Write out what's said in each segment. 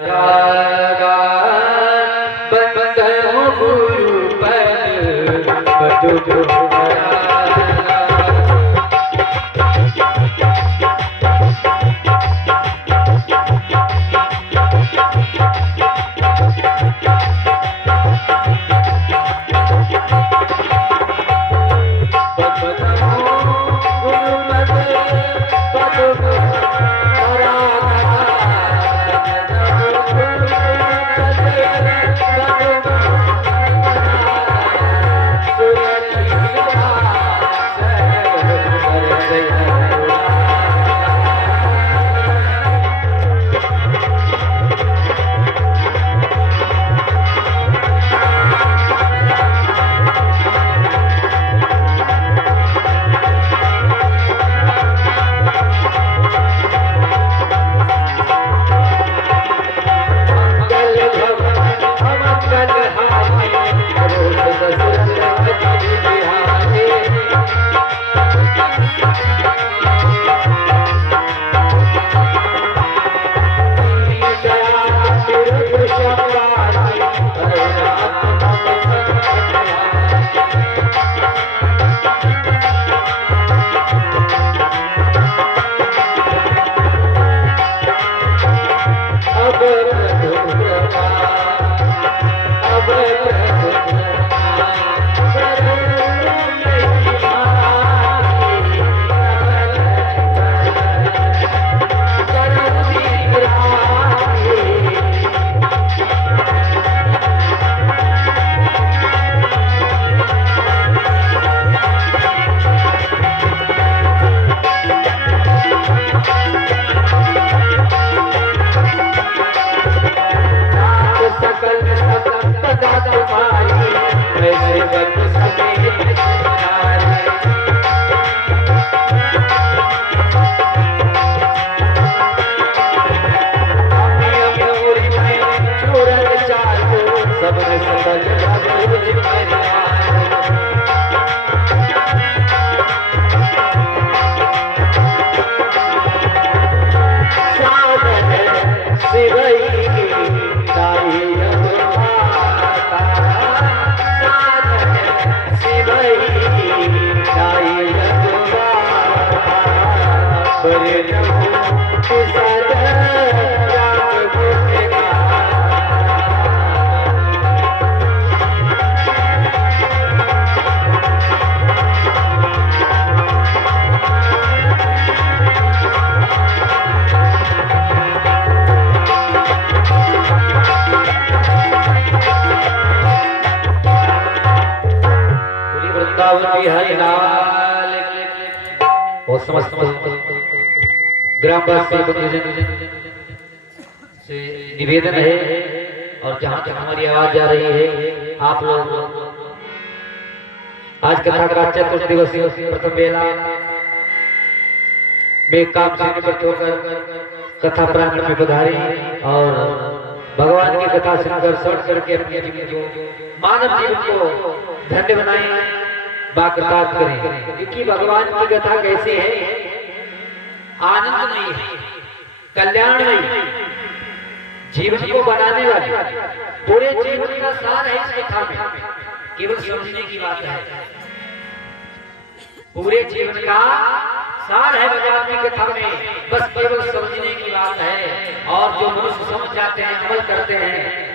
जागा बंदो गुरु पद बजो और समस्त ग्रामवासी से निवेदन है और जहाँ तक हमारी आवाज जा रही है, आप लोग आज कथा का चतुर्थ दिवसीय प्रथम बेला में काम से निवृत्त होकर कथा प्रांगण में पधारे और भगवान की कथा सुनकर शॉर्ट करके अपने जीवन को मानव जीवन को धन्य बनाए, बाकृतार्थ करें। क्योंकि भगवान की कथा कैसी है, आनंद नहीं है, कल्याण नहीं, जीवन को बनाने वाली पूरे जीवन का सार है इस कथा में। केवल समझने की बात है, पूरे जीवन का सार है भगवान की कथा में, बस केवल समझने की बात है। और जो मनुष्य समझ जाते हैं, अमल करते हैं,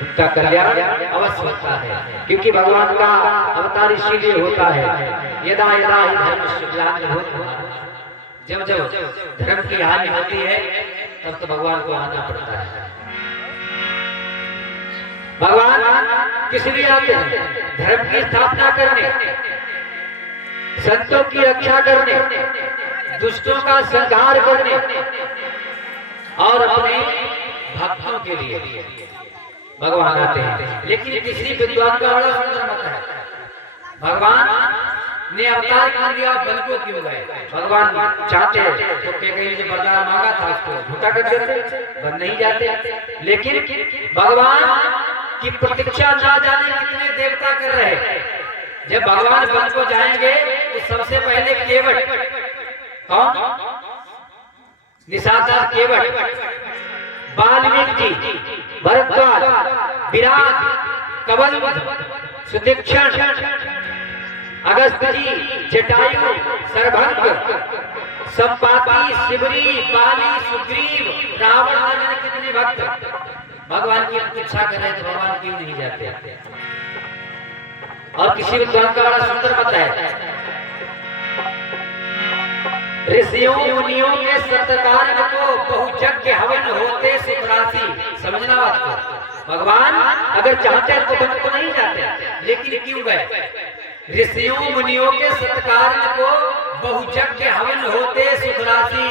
उनका कल्याण अवश्य होता है। क्योंकि भगवान का अवतार इसीलिए होता है, यदा यदा ही धर्मस्य ग्लानिर्भूत, जब जब धर्म की हानि होती है तब तो भगवान को आना पड़ता है। भगवान किस लिए आते हैं? धर्म की स्थापना करने, संतों की रक्षा करने, दुष्टों का संहार करने और अपने भक्तों के लिए भगवान आते हैं। लेकिन किसी विद्वान का बड़ा सुंदर मत है, भगवान ने अवतार कर लिया, बन को क्यों गए? भगवान चाहते तो कहीं से वरदान मांगा था, उसको झूठा कर देते, बन नहीं जाते। लेकिन भगवान की प्रतीक्षा ना जाने कितने देवता कर रहे हैं। जब भगवान वन को जाएंगे तो सबसे पहले केवट, कौन? निशाचर केवट, वाल्मीकि जी, भरद्वाज, विराट, कवल, सुतीक्षण, अगस्त जी, जटायु, सरभंग, संपाति, शिवरी, बाली, सुग्रीव, रावण, आदि कितने भक्त भगवान की प्रतीक्षा कर रहे थे, भगवान क्यों नहीं जाते। और किसी विद्वान का बड़ा सुंदर मत है, ऋषियों मुनियों के सत्कार को बहुयज्ञ हवन होते सुखराशि। समझना बात को, भगवान अगर चाहते तो वन को नहीं जाते, लेकिन क्यों गए। ऋषियों मुनियों के सत्कार को बहुयज्ञ हवन होते सुखराशि।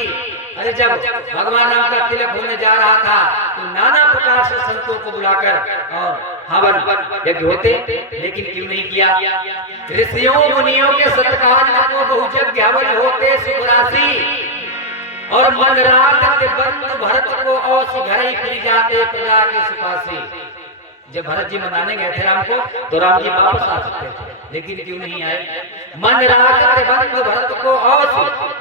अरे जब भगवान राम का तिलक होने जा रहा था तो नाना प्रकार से संतों को बुलाकर और हवन यज्ञ होते, लेकिन क्यों नहीं किया। ऋषियों मुनियों के सत्कार को बहुयज्ञ हवन होते सुखराशि। और मन रागत बंद भरत को औस घर ही फिर जाते प्रजा के सुपासी। जब भरत जी मनाने गए थे राम को, तो राम जी वापस आ सकते थे, लेकिन क्यों नहीं आए। मन रागत बंद भरत को औस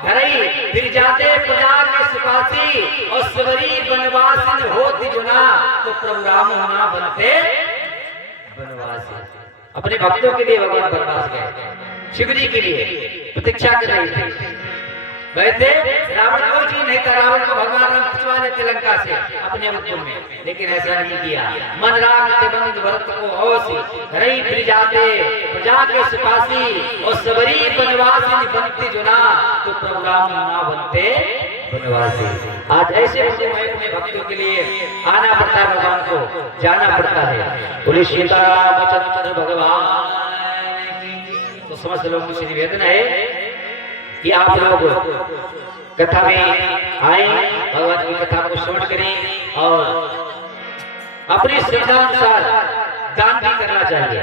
घर ही फिर जाते प्रजा के सुपासी। और सवरी बनवासी होती जुना, तो प्रभु राम होना बनते बनवासी। अपने भक्तों के लिए भगवान बनवास गए, शिवजी के लिए प्रतीक्षा कर रहे थे। वैसे रावण कोई चीज नहीं था, रावण को भगवान राम खिंचवा लेते लंका से अपने वचन में, लेकिन ऐसा नहीं किया। मन रागते बंद भरत को औसी घरई फिर जाते प्रजा के सिपासी। और सबरी बनवासी बनती जुना, तो प्रभु राम ना बनते बनवासी। आज ऐसे अपने भक्तों के लिए आना पड़ता है, भगवान को जाना पड़ता है। बोले सीतारामचंद्र भगवान। तो समस्त लोगों से निवेदन है कि आप लोग कथा में आए, भगवान की कथा को श्रवण करें और अपनी श्रद्धा अनुसार दान भी करना चाहिए।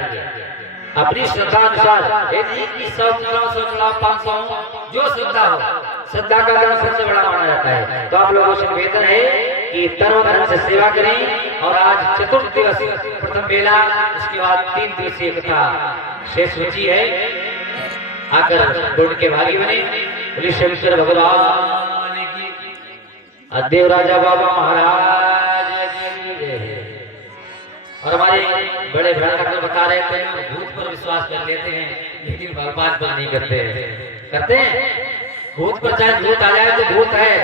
अपनी श्रद्धा अनुसार, यदि 100 चढ़ाओ 500 जो श्रद्धा हो, श्रद्धा का दान सबसे बड़ा माना जाता है। तो आप लोगों से निवेदन है कि तनोधन से सेवा करें। और आज चतुर्थ दिवस प्रथम बेला, उसके बाद 3 दिवसीय कथा शेष बची है। आकर गुण के भागी बने। बोले शंकर भगवान की, देव राजा बाबा महाराज की। और हमारे बड़े भ्राता बता रहे थे, भूत पर विश्वास कर लेते हैं, लेकिन भगवान पर नहीं करते हैं। भूत पर चाहे भूत आ जाए तो भूत है,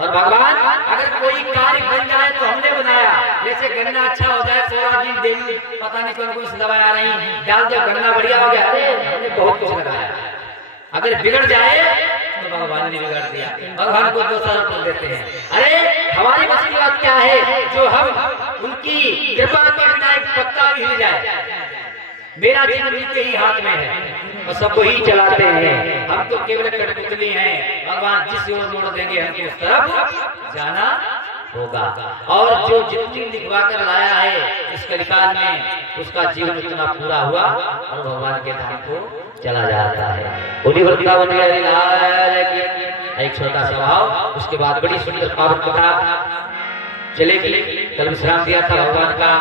और भगवान अगर कोई कार्य बन जाए तो हमने बनाया। जैसे गन्ना अच्छा हो जाए, सोयाबीन देवी पता नहीं कौन सी दवाई आ रही, डाल दिया गन्ना बढ़िया हो गया, अरे हमने बहुत कुछ लगाया। अगर बिगड़ जाए तो भगवान ने बिगाड़ दिया, भगवान को दोषारोप कर देते हैं। अरे हमारी बस की बात क्या है, जो हम उनकी कृपा के बिना एक पत्ता भी हिल जाए। मेरा जीवन उनके ही हाथ में है और सबको ही चलाते हैं। हम तो केवल कठपुतली हैं, भगवान जिस ओर मोड़ देंगे हमको उस तरफ जाना होगा। और जो जितनी लिखवा कर लाया है इस कलिकाल में, उसका जीवन इतना पूरा हुआ और भगवान के धाम को चला जाता है। बोली वृंदावन बिहारी लाल की। एक छोटा सा भाव, उसके बाद बड़ी सुंदर पावन कथा चलेगी। कल विश्राम दिया था भगवान का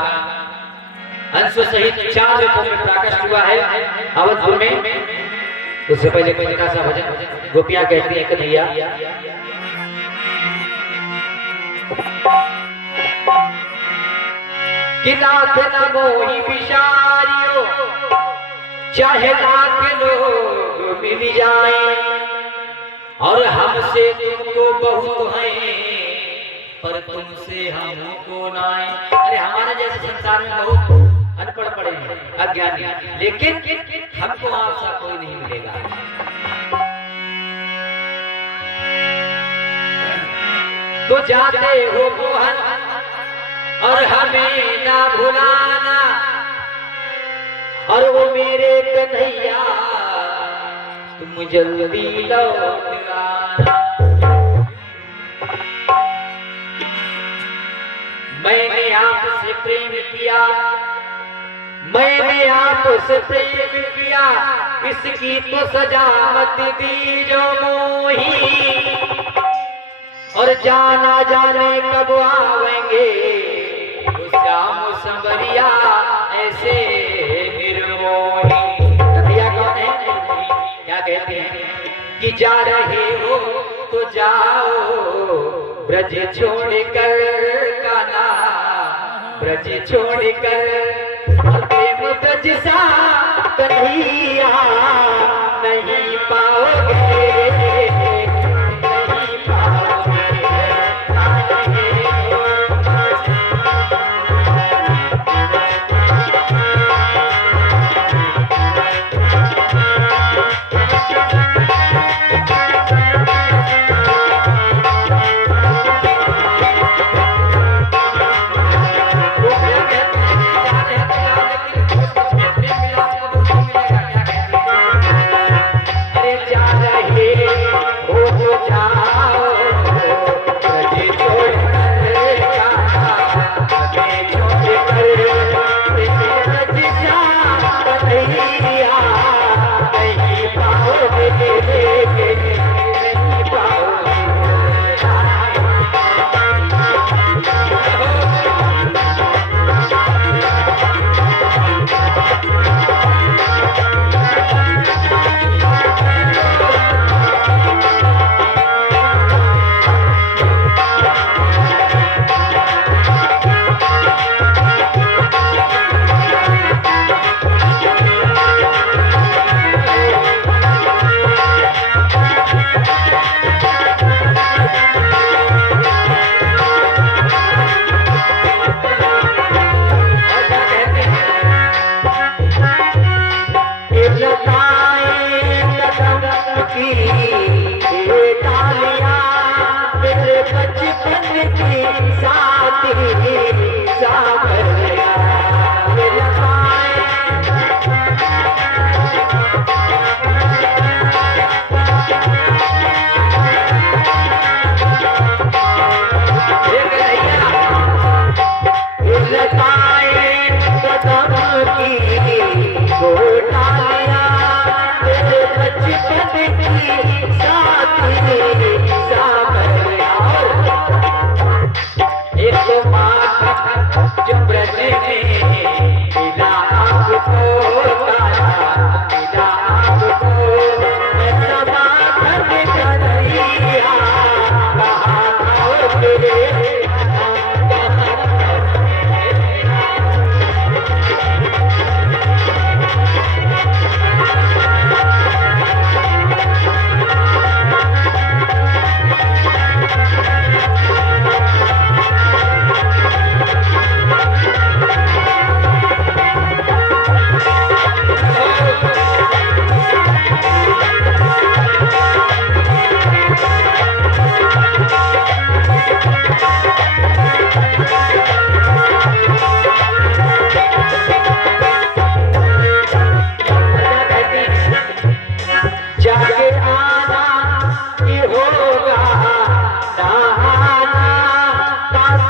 अंश सहित 4 रूपों में प्रकाश हुआ है अवधपुर में। उससे पहले छोटा सा भजन गोपियां कहती है कन्हैया। कि नाथ न मोहि बिचारियो, चाहे लाख लोग मिल जाए, और हमसे तुमको बहुत है पर तुमसे हमको नाए। अरे हमारे जैसे संसार में बहुत अनपढ़ पड़े हैं, अज्ञानी, लेकिन हमको आपसा कोई नहीं मिलेगा। तो जाते हो मोहन और हमें ना भुलाना, और वो मेरे कन्हैया तुम जल्दी लौट आना। मैंने आपसे प्रेम किया, मैंने आपसे प्रेम किया, इसकी तो सजा मत दीजो मोही। और जाना जाने कब आवेंगे श्याम संवरिया ऐसे निर्मोही। कन्हैया कौन है? क्या कहते हैं कि जा रहे हो तो जाओ, ब्रज छोड़ कर कान्हा ब्रज छोड़कर प्रेम ब्रज सा कन्हैया नहीं पाओगे, नहीं पाओगे।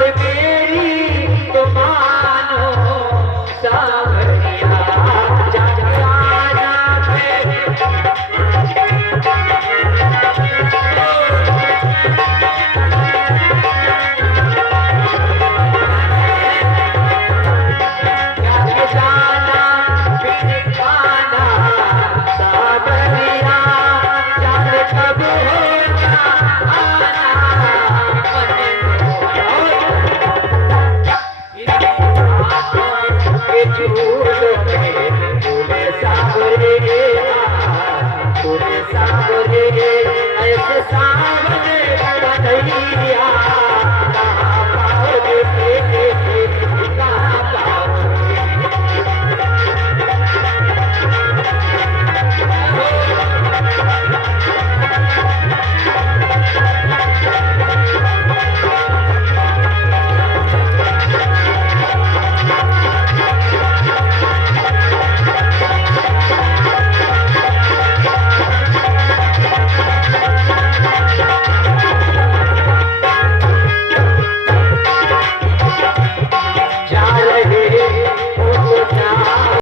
मेरी तुम्हारी